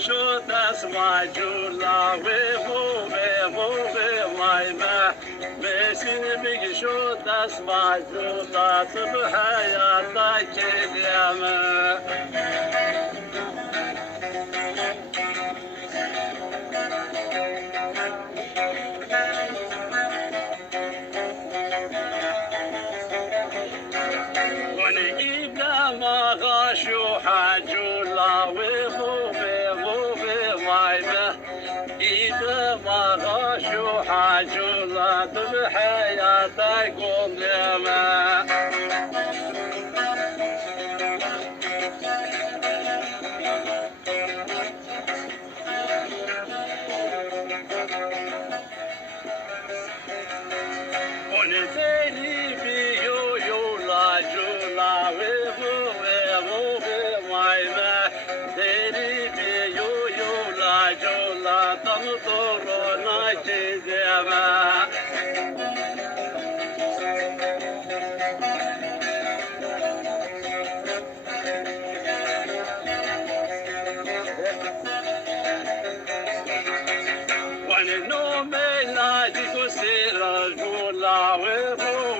شو تسمع جولا وفو مايمة بسين بيجي شو تسمع جولا صبح حياتك اليوم ونجيب لما غاشو حاجولا وفو مايمة إذا ما غاشو حاجولا بحياتك اليوم ونتيني بيو يولا جولا وفو مايمة تيني بيو يولا جولا تمطرنا جزيما وننوم لاجيكو سيرا جولا وفو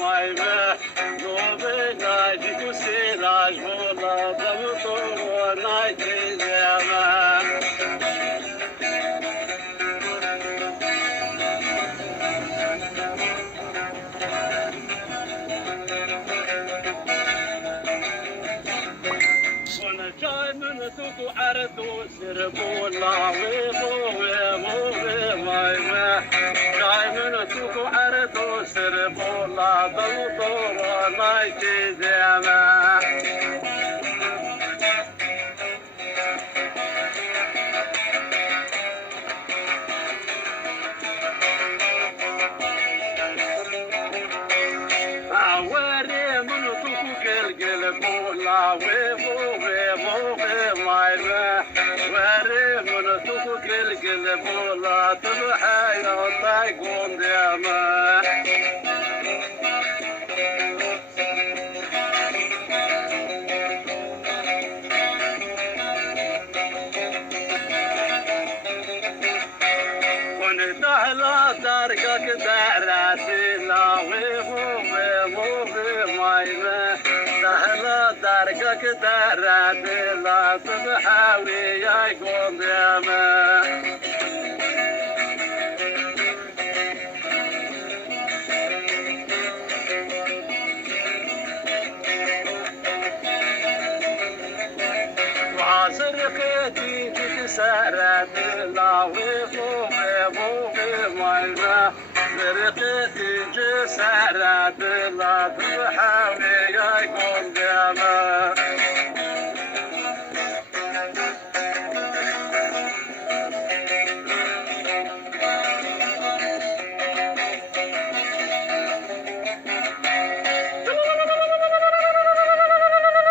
مايمة نوم لاجيكو سيرا جولا تمطرنا جزيما وانا جاي من توكو عرتو سربولا وفو مايمة جاي من توكو عرتو سربولا ضوطورا نايتي زيما عواري من توكو قلقل بولا وفو مايمة واري من توكو قلقل بولا تبحي وطاقون ديما ونتهلا داركك داراتي لا وفو مايمة تهلا داركك داراتي لا تبحاوي يا يكون ديما وعصرقتي تكسرت لا وفو مايمة سرقتي جسرت لا تبحاوي